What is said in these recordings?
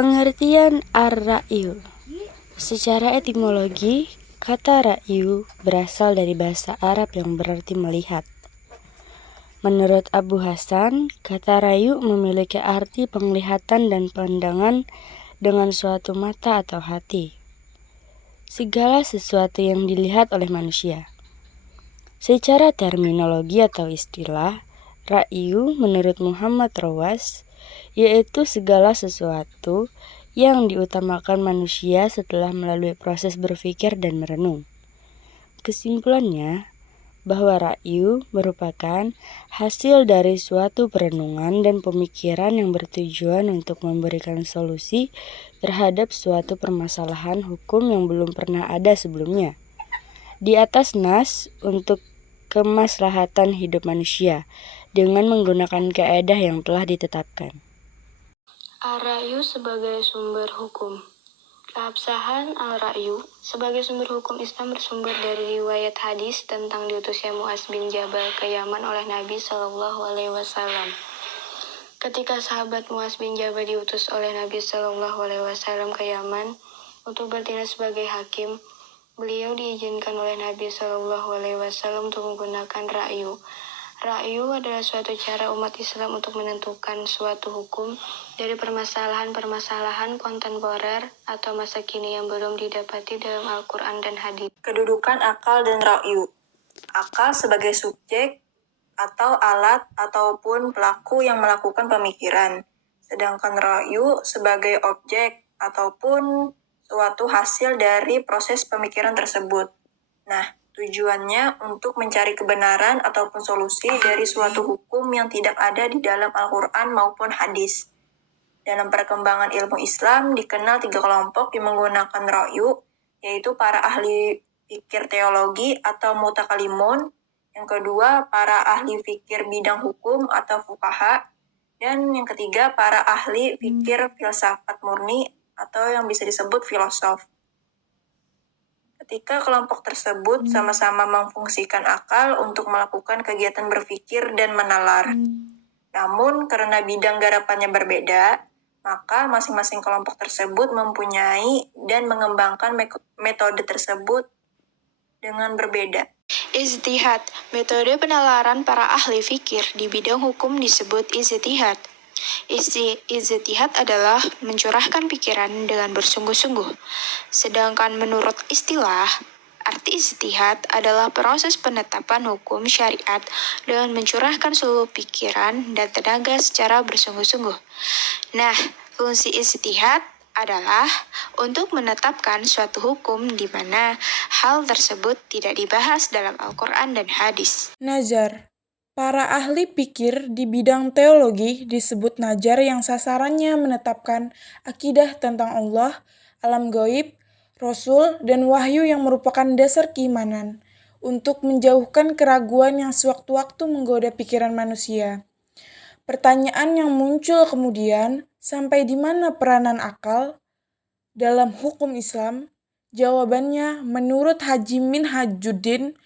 Pengertian ar-ra'yu. Secara etimologi, kata ra'yu berasal dari bahasa Arab yang berarti melihat. Menurut Abu Hasan, kata ra'yu memiliki arti penglihatan dan pandangan dengan suatu mata atau hati. Segala sesuatu yang dilihat oleh manusia. Secara terminologi atau istilah, ra'yu menurut Muhammad Rawas yaitu segala sesuatu yang diutamakan manusia setelah melalui proses berpikir dan merenung. Kesimpulannya, bahwa ra'yu merupakan hasil dari suatu perenungan dan pemikiran yang bertujuan untuk memberikan solusi terhadap suatu permasalahan hukum yang belum pernah ada sebelumnya. Di atas nas untuk kemaslahatan hidup manusia dengan menggunakan kaedah yang telah ditetapkan. Ar-ra'yu sebagai sumber hukum. Keabsahan al-ra'yu sebagai sumber hukum Islam bersumber dari riwayat hadis tentang diutusnya Mu'adz bin Jabal ke Yaman oleh Nabi Shallallahu Alaihi Wasallam. Ketika sahabat Mu'adz bin Jabal diutus oleh Nabi Shallallahu Alaihi Wasallam ke Yaman untuk bertindak sebagai hakim, beliau diizinkan oleh Nabi Shallallahu Alaihi Wasallam untuk menggunakan ra'yu. Ra'yu adalah suatu cara umat Islam untuk menentukan suatu hukum dari permasalahan-permasalahan kontemporer atau masa kini yang belum didapati dalam Al-Quran dan hadis. Kedudukan akal dan ra'yu. Akal sebagai subjek atau alat ataupun pelaku yang melakukan pemikiran. Sedangkan ra'yu sebagai objek ataupun suatu hasil dari proses pemikiran tersebut. Nah, tujuannya untuk mencari kebenaran ataupun solusi dari suatu hukum yang tidak ada di dalam Al-Quran maupun hadis. Dalam perkembangan ilmu Islam dikenal 3 kelompok yang menggunakan ra'yu, yaitu para ahli fikir teologi atau mutakalimun, yang kedua para ahli fikir bidang hukum atau fuqaha, dan yang ketiga para ahli fikir filsafat murni atau yang bisa disebut filosof. Ketika kelompok tersebut sama-sama memfungsikan akal untuk melakukan kegiatan berpikir dan menalar. Namun, karena bidang garapannya berbeda, maka masing-masing kelompok tersebut mempunyai dan mengembangkan metode tersebut dengan berbeda. Ijtihad, metode penalaran para ahli fikir di bidang hukum disebut ijtihad. Ijtihad adalah mencurahkan pikiran dengan bersungguh-sungguh. Sedangkan menurut istilah, arti ijtihad adalah proses penetapan hukum syariat dengan mencurahkan seluruh pikiran dan tenaga secara bersungguh-sungguh. Nah, fungsi ijtihad adalah untuk menetapkan suatu hukum di mana hal tersebut tidak dibahas dalam Al-Quran dan hadis. Nazar. Para ahli pikir di bidang teologi disebut najar yang sasarannya menetapkan akidah tentang Allah, alam gaib, Rasul, dan wahyu yang merupakan dasar keimanan untuk menjauhkan keraguan yang sewaktu-waktu menggoda pikiran manusia. Pertanyaan yang muncul kemudian, sampai di mana peranan akal dalam hukum Islam? Jawabannya menurut Haji Minhajuddin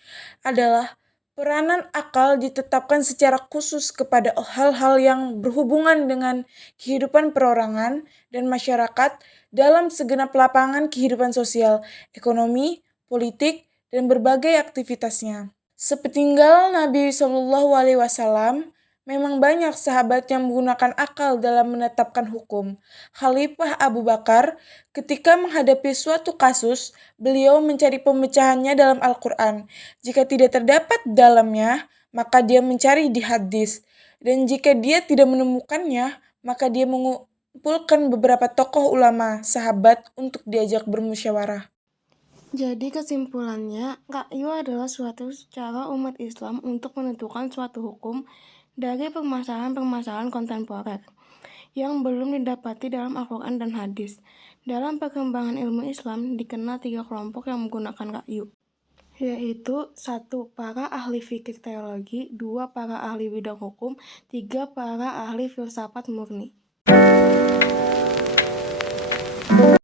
adalah peranan akal ditetapkan secara khusus kepada hal-hal yang berhubungan dengan kehidupan perorangan dan masyarakat dalam segenap lapangan kehidupan sosial, ekonomi, politik, dan berbagai aktivitasnya. Sepeninggal Nabi SAW, memang banyak sahabat yang menggunakan akal dalam menetapkan hukum. Khalifah Abu Bakar, ketika menghadapi suatu kasus, beliau mencari pemecahannya dalam Al-Quran. Jika tidak terdapat dalamnya, maka dia mencari di hadis. Dan jika dia tidak menemukannya, maka dia mengumpulkan beberapa tokoh ulama, sahabat untuk diajak bermusyawarah. Jadi kesimpulannya, ra'yu adalah suatu cara umat Islam untuk menentukan suatu hukum dari permasalahan-permasalahan kontemporer yang belum didapati dalam Al-Quran dan hadis. Dalam perkembangan ilmu Islam dikenal 3 kelompok yang menggunakan ra'yu, yaitu 1. Para ahli fikir teologi, 2. Para ahli bidang hukum, 3. Para ahli filsafat murni.